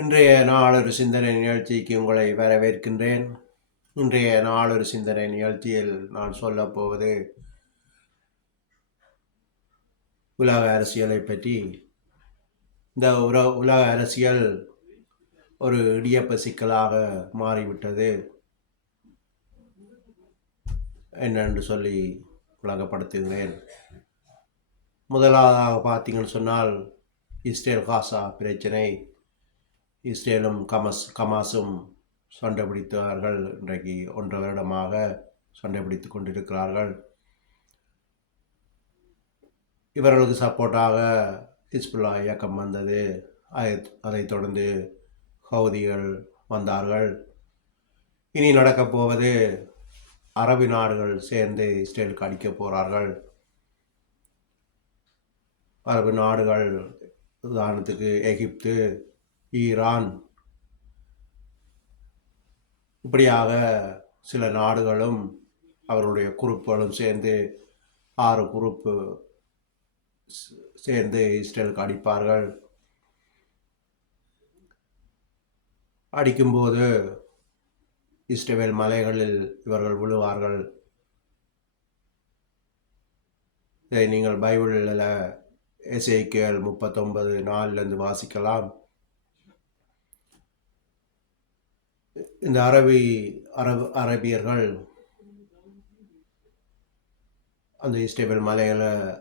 இன்றைய நாளொரு சிந்தனை நிகழ்ச்சிக்கு உங்களை வரவேற்கின்றேன். இன்றைய நாளொரு சிந்தனை நிகழ்ச்சியில் நான் சொல்லப்போவது உலக அரசியலை பற்றி. இந்த உர உலக அரசியல் ஒரு இடியப்ப சிக்கலாக மாறிவிட்டது. என்னென்று சொல்லி விளங்கப்படுத்துகிறேன் முதலாவதாக பார்த்தீங்கன்னு சொன்னால் இஸ்ரேல் காசா பிரச்சனை. இஸ்ரேலும் கமஸ் கமாஸும் சண்டை பிடித்தார்கள். இன்றைக்கு ஒன்றரை வருடமாக சண்டை பிடித்து கொண்டிருக்கிறார்கள். இவர்களுக்கு சப்போர்ட்டாக ஹிஸ்புல்லா இயக்கம் வந்தது. அதை அதைத் தொடர்ந்து ஹவுதிகள் வந்தார்கள். இனி நடக்கப் போவது அரபு நாடுகள் சேர்ந்து இஸ்ரேலுக்கு அடிக்கப் போகிறார்கள் அரபு நாடுகள் உதாரணத்துக்கு எகிப்து ஈரான். இப்படியாக சில நாடுகளும் அவருடைய குரூப்புகளும் சேர்ந்து ஆறு குரூப்பு சேர்ந்து இஸ்ரேலுக்கு அடிப்பார்கள். அடிக்கும்போது இஸ்ரேல் மலைகளில் இவர்கள் விழுவார்கள். இதை நீங்கள் பைபிளில் எசேக்கியல் முப்பத்தொன்பது நாலுலேருந்து வாசிக்கலாம். இந்த அரபி அரபு அரபியர்கள் அந்த இஸ்டேபிள் மலைகளை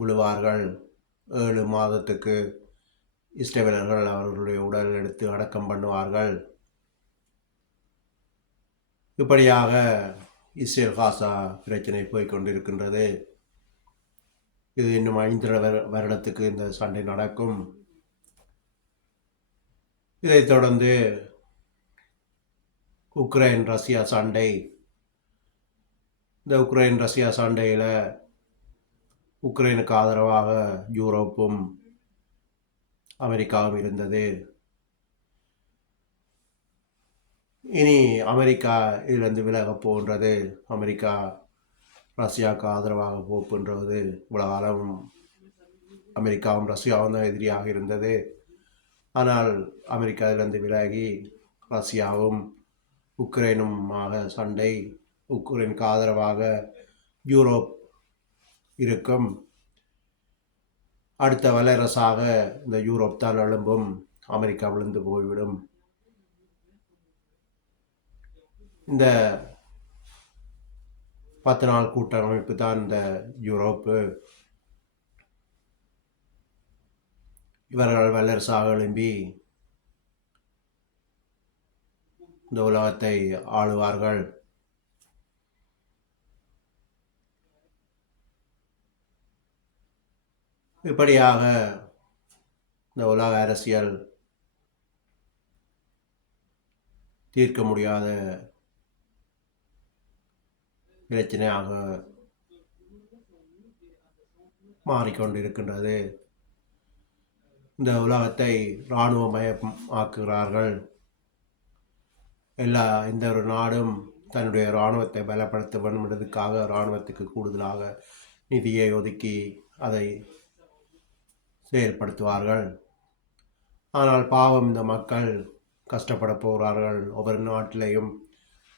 விழுவார்கள். ஏழு மாதத்துக்கு இஸ்டேபிளர்கள் அவர்களுடைய உடல் எடுத்து அடக்கம் பண்ணுவார்கள். இப்படியாக இஸ்ரேல் காசா பிரச்சனை போய்க் கொண்டிருக்கின்றது. இது இன்னும் ஐந்து வரு- வருடத்துக்கு இந்த சண்டை நடக்கும். இதைத் தொடர்ந்து உக்ரைன் ரஷ்யா சண்டை. இந்த உக்ரைன் ரஷ்யா சண்டையில் உக்ரைனுக்கு ஆதரவாக யூரோப்பும் அமெரிக்காவும் இருந்தது. இனி அமெரிக்கா இதிலிருந்து விலக போன்றது அமெரிக்கா ரஷ்யாவுக்கு ஆதரவாக போக்குன்றது இவ்வளோ காலம் அமெரிக்காவும் ரஷ்யாவும் தான் எதிரியாக இருந்தது. ஆனால் அமெரிக்கா இதிலிருந்து விலகி ரஷ்யாவும் உக்ரைனுமாக சண்டை உக்ரைனுக்கு ஆதரவாக யூரோப் இருக்கும். அடுத்த வல்லரசாக இந்த யூரோப் தான் எழும்பும். அமெரிக்கா விழுந்து போய்விடும். இந்த பத்து நாள் கூட்டமைப்பு தான் இந்த யூரோப்பு. இவர்கள் வல்லரசாக எழும்பி இந்த உலகத்தை ஆளுவார்கள். இப்படியாக இந்த உலக அரசியல் தீர்க்க முடியாத பிரச்சனையாக மாறிக்கொண்டிருக்கின்றது. இந்த உலகத்தை இராணுவமயமாக்குகிறார்கள். எல்லா எந்த ஒரு நாடும் தன்னுடைய இராணுவத்தை பலப்படுத்த வேண்டும் இராணுவத்துக்கு கூடுதலாக நிதியை ஒதுக்கி அதை செயல்படுத்துவார்கள். ஆனால் பாவம் இந்த மக்கள் கஷ்டப்பட போகிறார்கள். ஒவ்வொரு நாட்டிலையும்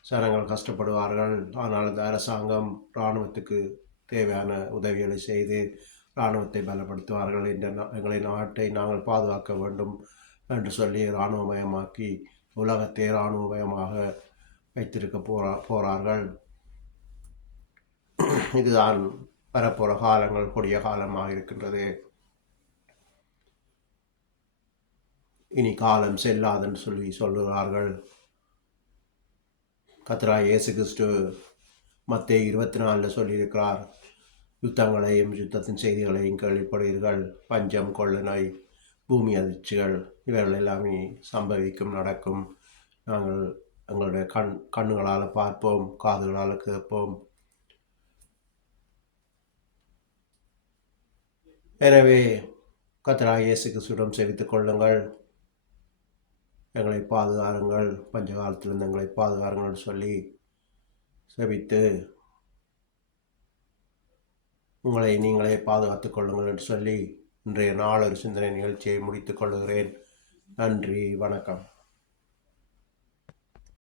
ஜனங்கள் கஷ்டப்படுவார்கள். ஆனால் இந்த அரசாங்கம் இராணுவத்துக்கு தேவையான உதவிகளை செய்து இராணுவத்தை பலப்படுத்துவார்கள். என்ற நா- எங்களை நாட்டை நாங்கள் பாதுகாக்க வேண்டும் என்று சொல்லி இராணுவமயமாக்கி உலகத்தை இராணுவமயமாக வைத்திருக்க போறா போகிறார்கள் இதுதான் வரப்போகிற காலங்கள் கொடிய காலமாக இருக்கின்றது. இனி காலம் செல்லாதுன்னு சொல்லி சொல்லுகிறார்கள். கத்ரா இயேசு கிறிஸ்து மத்திய இருபத்தி நாலில் சொல்லியிருக்கிறார் யுத்தங்களையும் யுத்தத்தின் செய்திகளையும் கேள்விப்படுவீர்கள் பஞ்சம் கொள்ளை நோய் பூமி அதிர்ச்சிகள் இவைகள் எல்லாமே சம்பவிக்கும் நடக்கும். நாங்கள் எங்களுடைய கண் கண்ணுகளால் பார்ப்போம் காதுகளால் கேட்போம். எனவே கத்ரா இயேசு கிறிஸ்துவிடம் செவித்துக் கொள்ளுங்கள். எங்களை பாதுகாருங்கள். பஞ்ச காலத்திலிருந்து எங்களை பாதுகாருங்கள் சொல்லி செபித்து உங்களை நீங்களே பாதுகாத்துக் கொள்ளுங்கள் என்று சொல்லி இன்றைய நாள் சிந்தனை நிகழ்ச்சியை முடித்துக் கொள்கிறேன் நன்றி வணக்கம்.